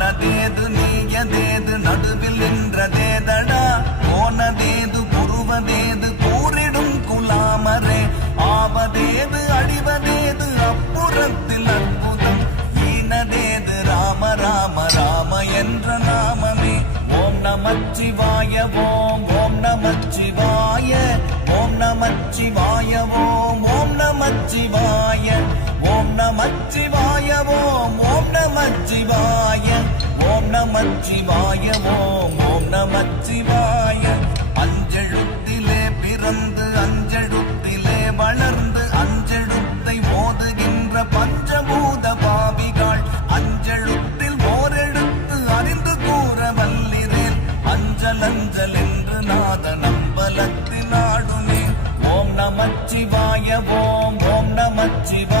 ஆனதேது நீயதேது நடுவில் நின்றதேதடா போனதேது புருவதேது கூறிடும் குலாமரே ஆவதேது அழிவதேது அப்புறத்தில் அற்புதம் ஈனதேது ராம ராம ராம என்ற நாமமே ஓம் நமச்சிவாய ஓம் ஓம் நமச்சிவாய ஓம் நமச்சிவாய ஓம் ஓம் நமச்சிவாய ஓம் நமச்சிவாய ஓம் ஓம் நமச்சிவாய ஓம் நமச்சிவாய ஓம் ஓம் நமச்சிவாய அஞ்செழுத்திலே பிறந்து அஞ்செழுத்திலே வளர்ந்து அஞ்செழுத்தை ஓதுகின்ற பஞ்சபூத பாவிகள் அஞ்செழுத்தில் ஓரெழுத்து அறிந்து கூற வல்லிரேன் அஞ்சல் அஞ்சல் என்று நாத நம்பலத்தின் ஆடுமே ஓம் நமச்சிவாய ஓம் ஓம் நமச்சிவாய